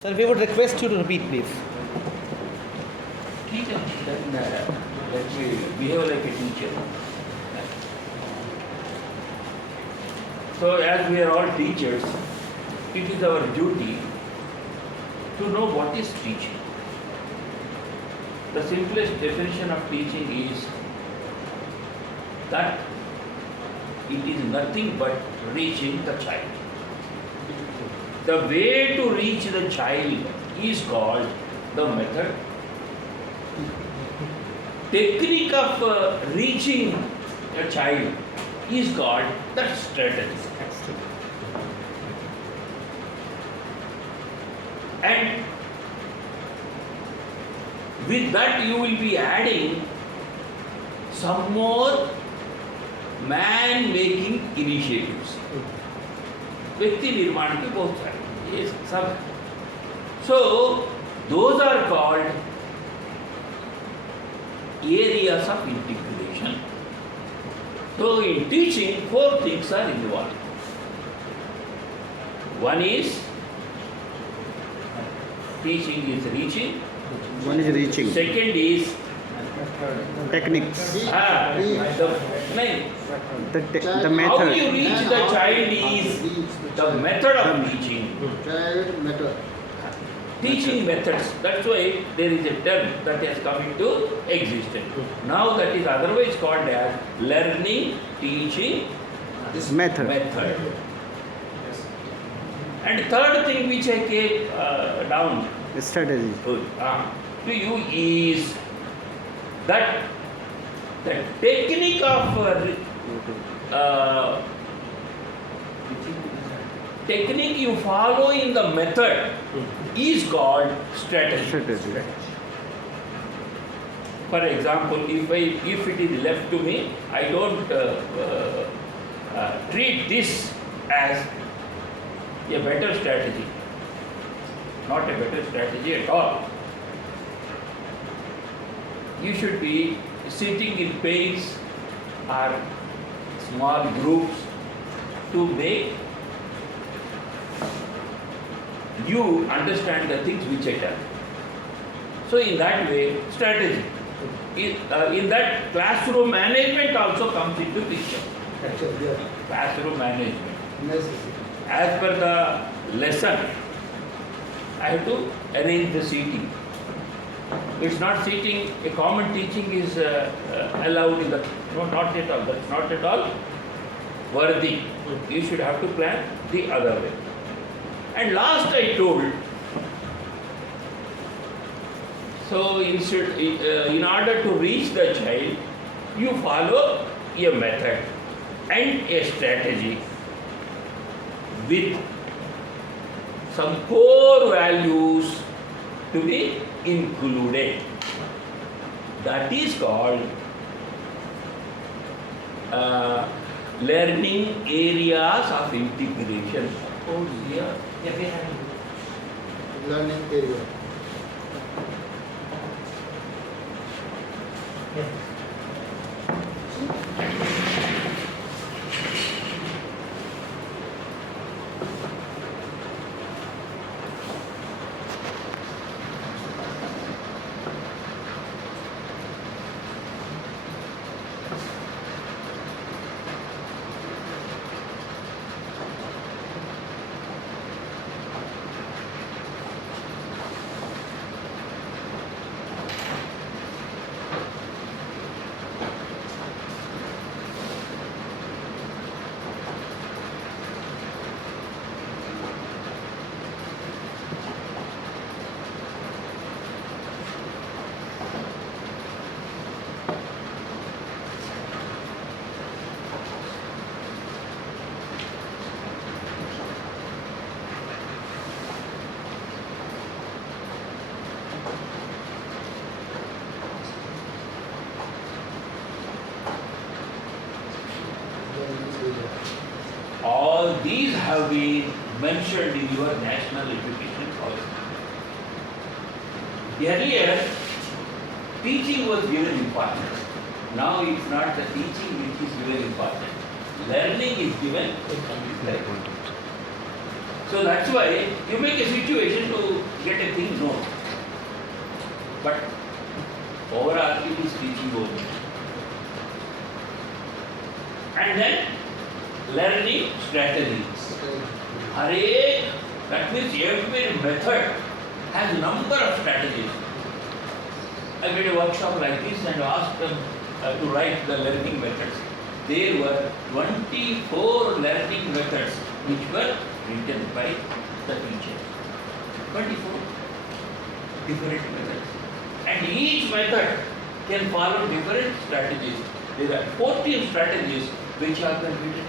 Sir, we would request you to repeat, please. Teacher, then let me behave like a teacher. So, as we are all teachers, it is our duty to know what is teaching. The simplest definition of teaching is that it is nothing but reaching the child. The way to reach the child is called the method. Technique of reaching a child is called the strategy. And with that you will be adding some more man-making initiatives. व्यक्ति निर्माण के बहुत सारे ये सब है. So those are called areas of integration. So in teaching, four things are involved. One is teaching is reaching. One is reaching. Second is Techniques. The method. How you reach the child is the method of teaching. Child method. Teaching methods. That's why there is a term that has come into existence. Now that is otherwise called as learning, teaching, Method. And third thing which I gave down Strategy. to you is that the technique of technique you follow in the method is called strategy. Strategy. For example, if it is left to me, I don't treat this as a better strategy. Not a better strategy at all. You should be sitting in pairs or small groups to make you understand the things which I tell. So in that way, strategy. In that, classroom management also comes into picture. Classroom management. As per the lesson, I have to arrange the seating. It's not seating, a common teaching is allowed in the, no, not at all, that's not at all worthy. You should have to plan the other way. And last I told, so in order to reach the child, you follow a method and a strategy with some core values to be included. That is called learning areas of integration. Oh, yeah. Learning area. All these have been mentioned in your national education policy. Earlier, teaching was given importance. Now it's not the teaching which is given importance. Learning is given. So that's why you make a situation to get a thing known. But overarching is teaching only. And then learning strategies. That means every method has a number of strategies. I made a workshop like this and asked them to write the learning methods. There were 24 learning methods which were written by the teacher. 24 different methods. And each method can follow different strategies. There are 14 strategies which have been written.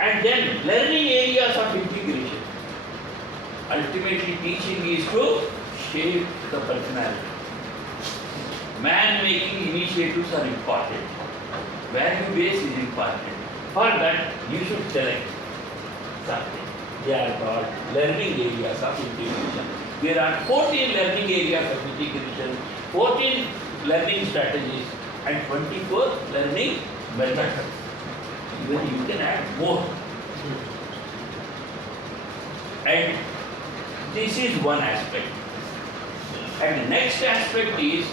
And then learning areas of integration. Ultimately teaching is to shape the personality. Man-making initiatives are important. Value base is important. For that, you should select something. They are called learning areas of integration. There are 14 learning areas of integration, 14 learning strategies, and 24 learning methods. Even you can add more. And this is one aspect. And the next aspect is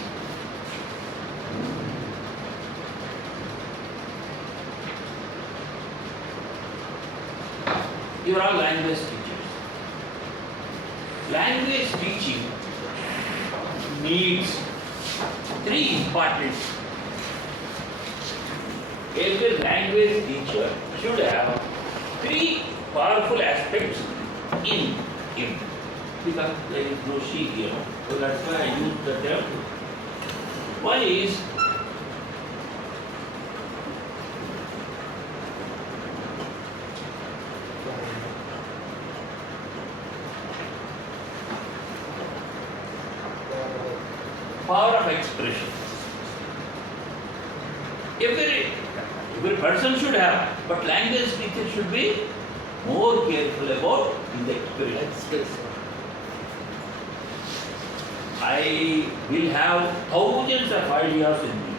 you are all language teachers. Language teaching needs three important. Every language teacher should have three powerful aspects in him. Because there is no she here. So that's why I use the term. One is power of expression. Every person should have, but language teacher should be more careful about in the expression. I will have thousands of ideas in me.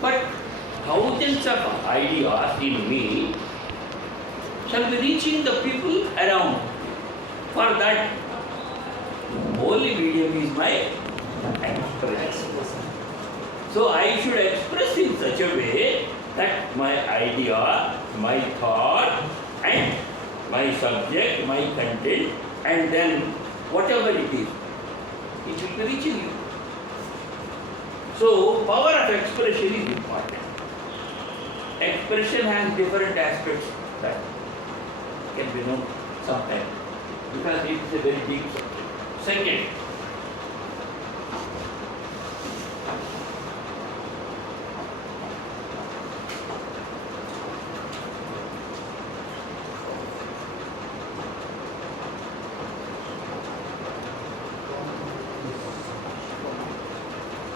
But thousands of ideas in me shall be reaching the people around. For that, only medium is my expression. So I should express in such a way that my idea, my thought, and my subject, my content, and then whatever it is, it will be reaching you. So power of expression is important. Expression has different aspects that can be known sometimes because it is a very deep subject. Second,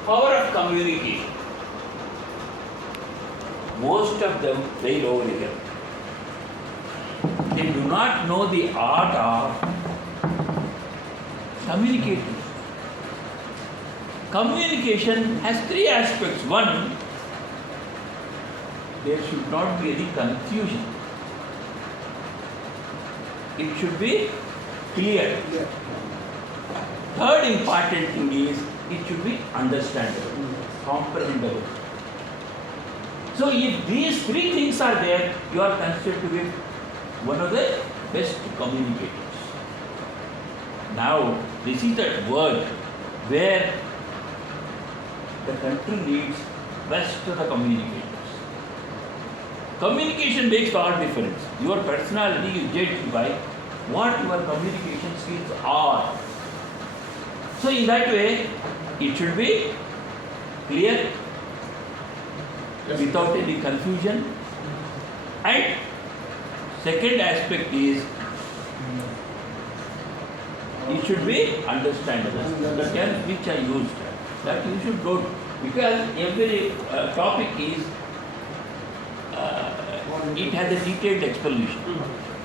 power of communication. Most of them fail over here. They do not know the art of communicating. Communication has three aspects. One, there should not be any confusion. It should be clear. Third important thing is it should be understandable, comprehensible. So if these three things are there, you are considered to be one of the best communicators. Now, this is that word where the country needs best of the communicators. Communication makes all difference. Your personality is judged by what your communication skills are. So in that way, it should be clear, without any confusion. And second aspect is it should be understandable. The term which I used, that you should go, because every topic is, it has a detailed explanation.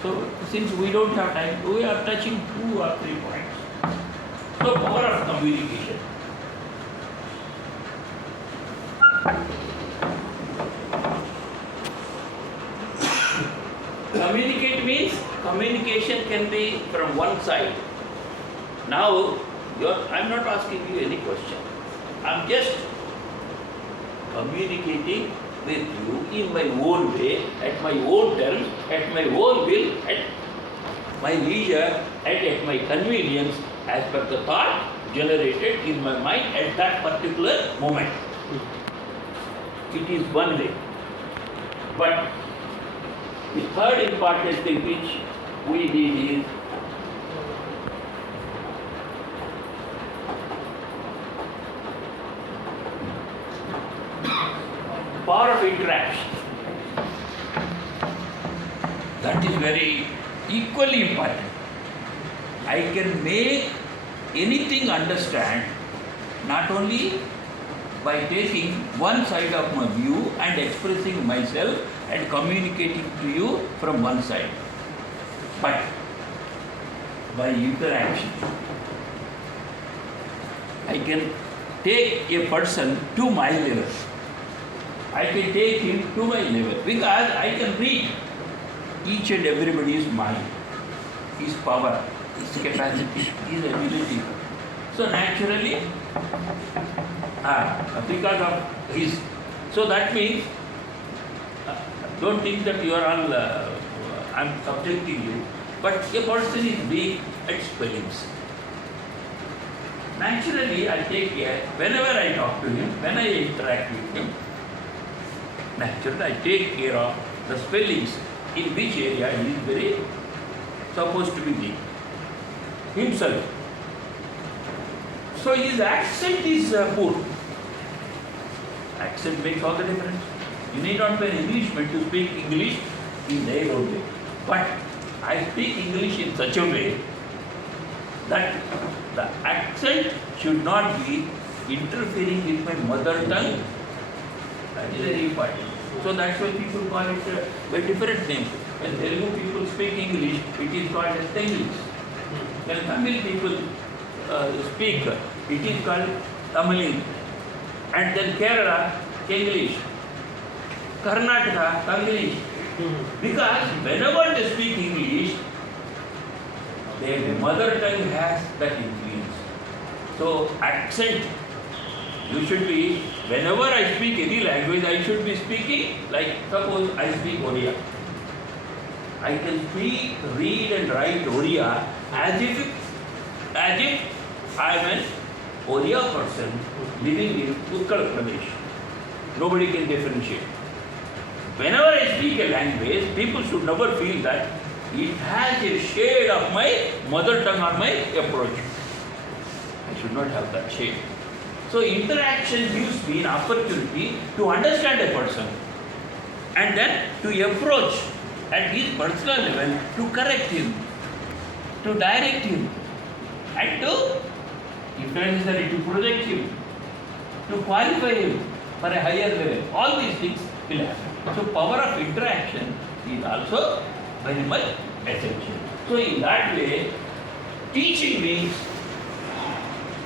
So since we don't have time, we are touching 2 or 3 points. So power of communication. communicate means communication can be from one side. Now, I'm not asking you any question. I'm just communicating with you in my own way, at my own terms, at my own will, at my leisure, at my convenience, as per the thought generated in my mind at that particular moment. It is one way. But the third important thing which we did is power of interaction. That is very equally important. I can make anything understand not only by taking one side of my view and expressing myself and communicating to you from one side, but by interaction. I can take a person to my level. I can take him to my level because I can read each and everybody's mind, his power, his capacity, his ability. So naturally, because of his, so that means, don't think that you are all, I'm subjecting you, but a person is weak at spellings. Naturally, I take care, whenever I talk to him, when I interact with him, naturally I take care of the spellings in which area he is very supposed to be weak himself. So his accent is poor. Accent makes all the difference. You need not be an Englishman to speak English in their own way. But I speak English in such a way that the accent should not be interfering with my mother tongue. That is very important. So that's why people call it by different names. When Telugu people speak English, it is called as Tenglish. When Tamil people speak, it is called Tamiling. And then Kerala, Kenglish. Karnataka, Tanglish. Because whenever they speak English, their mother tongue has that influence. So accent, you should be, whenever I speak any language, I should be speaking like, suppose I speak Oriya. I can speak, read and write Oriya as if I am an Oriya person living in Utkal Pradesh. Nobody can differentiate. Whenever I speak a language, people should never feel that it has a shade of my mother tongue or my approach. I should not have that shade. So interaction gives me an opportunity to understand a person and then to approach at his personal level to correct him, to direct him, and to, if necessary, to project him, to qualify him for a higher level. All these things will happen. So power of interaction is also very much essential. So in that way, teaching means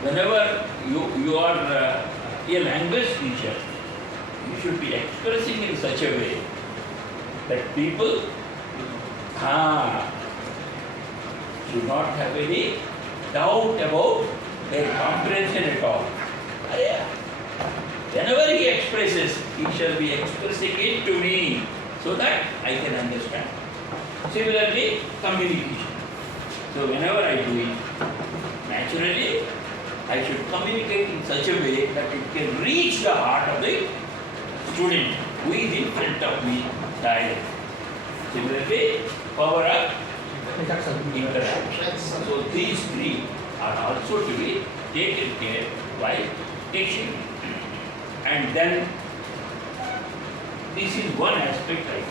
whenever you are a language teacher, you should be expressing in such a way that people should not have any doubt about their comprehension at all. Whenever he expresses, he shall be expressing it to me so that I can understand. Similarly, communication. So whenever I do it, naturally, I should communicate in such a way that it can reach the heart of the student who is in front of me directly. Similarly, power of interaction. So these three are also to be taken care by teaching. And then, this is one aspect I do.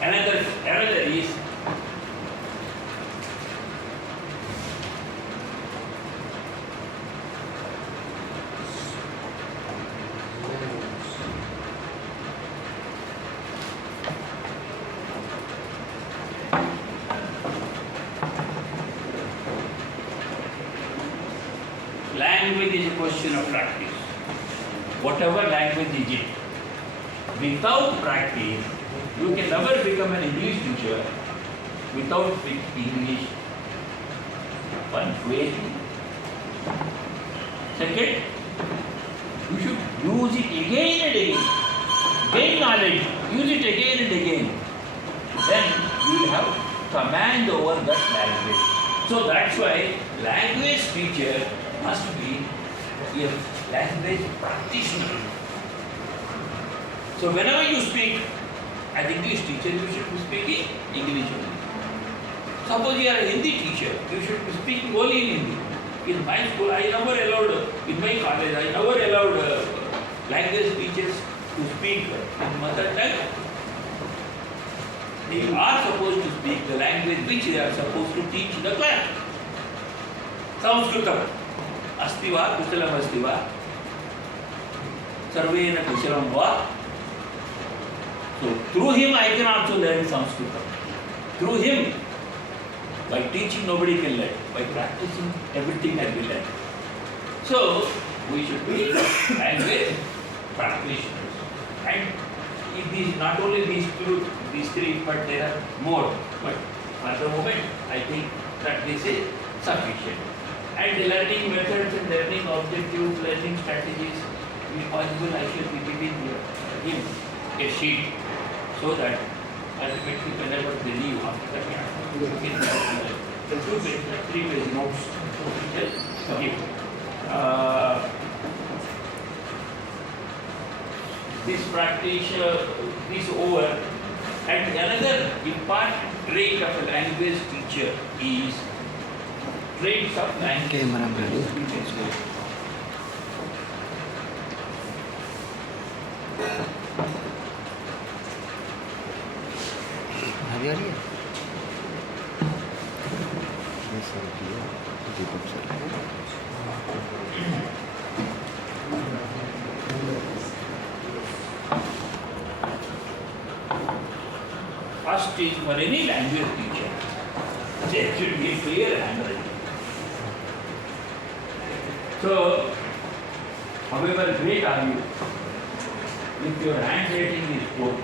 Another is language is a question of practice. Whatever language is it, without practice, You can never become an English teacher without speaking English. One way. Second, you should use it again and again. Gain knowledge, use it again and again. Then you will have command over that language. So that's why language teacher must be a language practitioner. So whenever you speak as English teacher, you should be speaking English only. Suppose you are a Hindi teacher, you should be speaking only in Hindi. In my school, I never allowed, in my college, I never allowed language teachers to speak in mother tongue. They are supposed to speak the language which they are supposed to teach in the class. Sanskritam. Asti va, kusalam asti va. Sarvena kusalam va. So through him I can also learn Sanskritam. Through him, by teaching nobody can learn. By practicing everything can be learned. So we should be language practitioners. And it is not only these three, but there are more. But at the moment, I think that this is sufficient. And the learning methods and learning objectives, learning strategies, if possible, I shall be giving him a sheet so that ultimately whenever they leave after the class, you can have 2-page, 3-page notes. Okay. This practice is over. And another important trait of a language teacher is traits of language. First is for any language teacher, there should be a clear handwriting. So, however great are you, if your handwriting is poor,